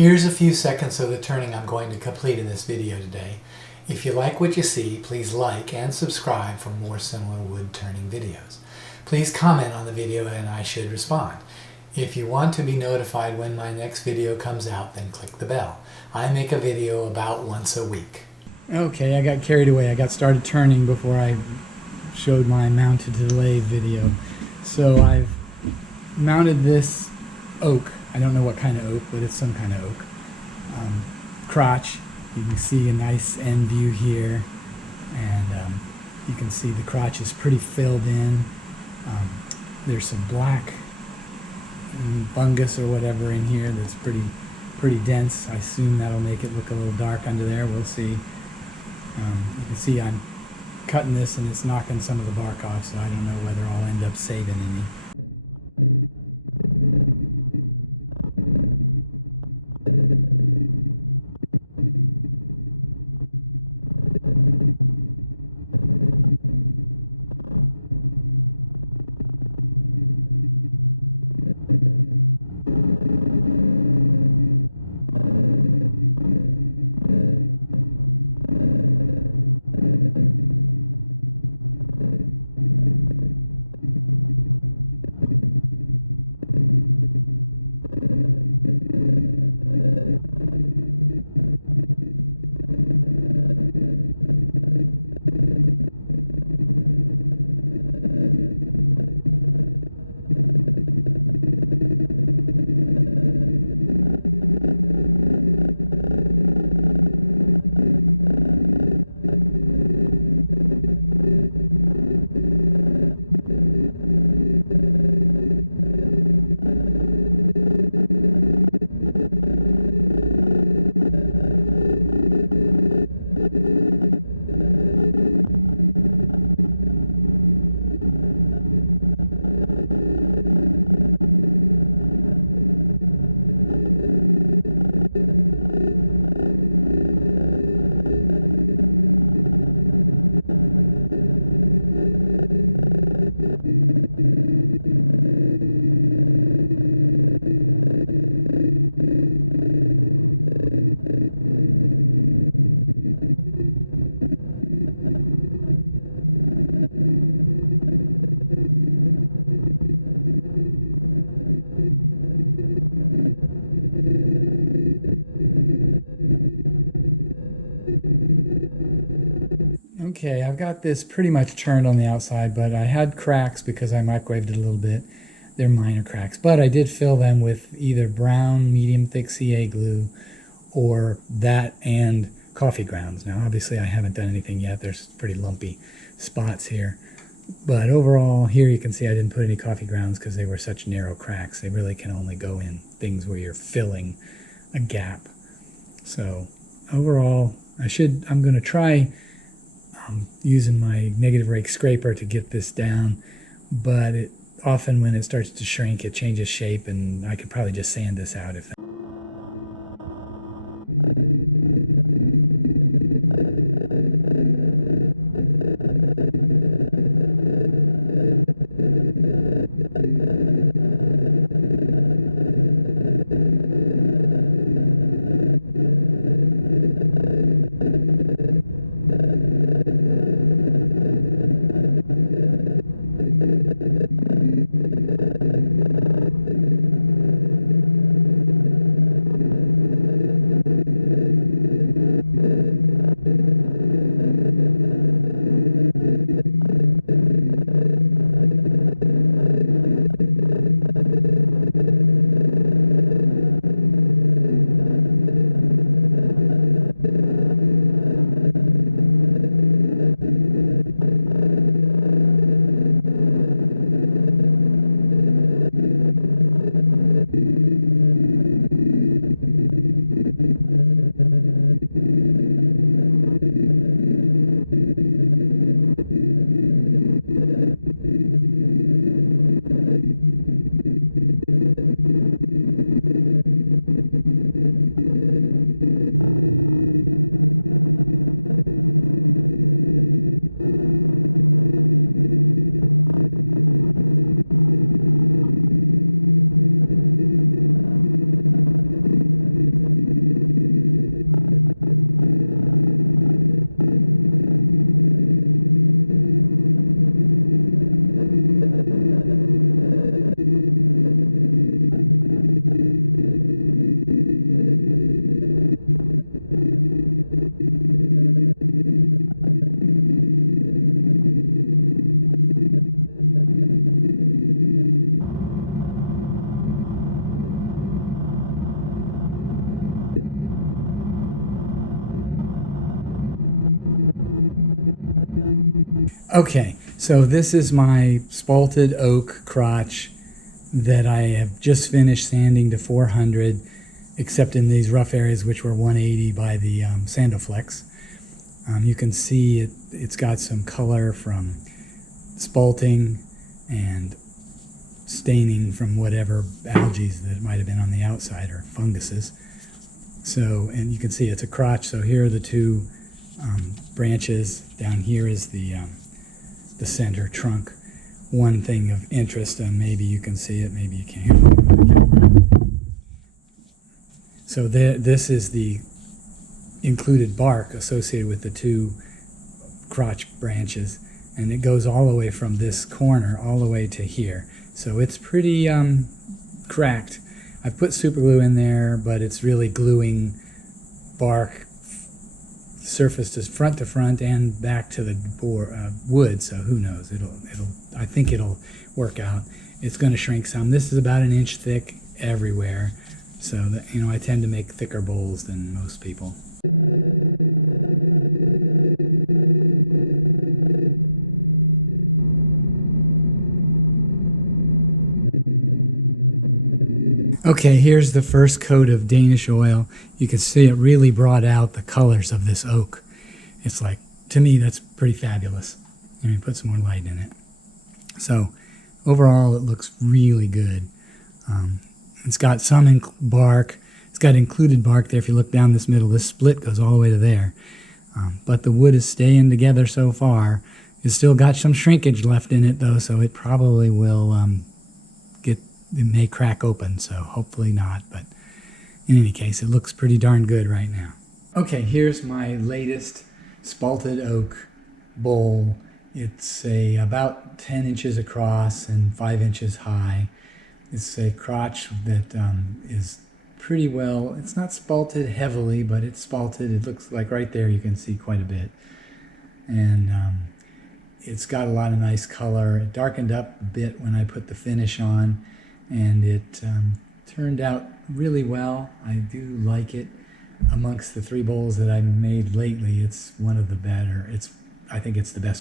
Here's a few seconds of the turning I'm going to complete in this video today. If you like what you see, please like and subscribe for more similar wood turning videos. Please comment on the video and I should respond. If you want to be notified when my next video comes out, then click the bell. I make a video about once a week. Okay, I got carried away. I got started turning before I showed my mounted to the lathe video. So I've mounted this oak. I don't know what kind of oak, but it's some kind of oak. Crotch. You can see a nice end view here, and you can see the crotch is pretty filled in. There's some black fungus or whatever in here that's pretty dense. I assume that'll make it look a little dark under there. We'll see. You can see I'm cutting this and it's knocking some of the bark off, so I don't know whether I'll end up saving any. Okay, I've got this pretty much turned on the outside, but I had cracks because I microwaved it a little bit. They're minor cracks, but I did fill them with either brown medium thick CA glue or that and coffee grounds. Now obviously I haven't done anything yet. There's pretty lumpy spots here, but overall here you can see I didn't put any coffee grounds because they were such narrow cracks. They really can only go in things where you're filling a gap. So overall I'm going to try using my negative rake scraper to get this down, but often when it starts to shrink it changes shape, and I could probably just sand this out if Okay, so this is my spalted oak crotch that I have just finished sanding to 400, except in these rough areas which were 180 by the Sandoflex. You can see it's got some color from spalting and staining from whatever algae that might have been on the outside or funguses. So, and you can see it's a crotch. So here are the two branches. Down here is the center trunk. One thing of interest, and maybe you can see it, maybe you can't. So this is the included bark associated with the two crotch branches, and it goes all the way from this corner all the way to here. So it's pretty cracked. I've put super glue in there, but it's really gluing bark surface to front and back to the wood. So who knows? I think it'll work out. It's going to shrink some. This is about 1 inch thick everywhere. So that, I tend to make thicker bowls than most people. Okay, here's the first coat of Danish oil. You can see it really brought out the colors of this oak. It's like, to me, that's pretty fabulous. Let me put some more light in it. So overall, it looks really good. It's got some bark. It's got included bark there. If you look down this middle, this split goes all the way to there. But the wood is staying together so far. It's still got some shrinkage left in it, though, so it probably will it may crack open, so hopefully not. But in any case, it looks pretty darn good right now. Okay, here's my latest spalted oak bowl. It's about 10 inches across and 5 inches high. It's a crotch that is pretty well, it's not spalted heavily, but it's spalted. It looks like right there you can see quite a bit. And it's got a lot of nice color. It darkened up a bit when I put the finish on, and it turned out really well. I do like it. Amongst the 3 bowls that I've made lately, it's one of the better. I think it's the best.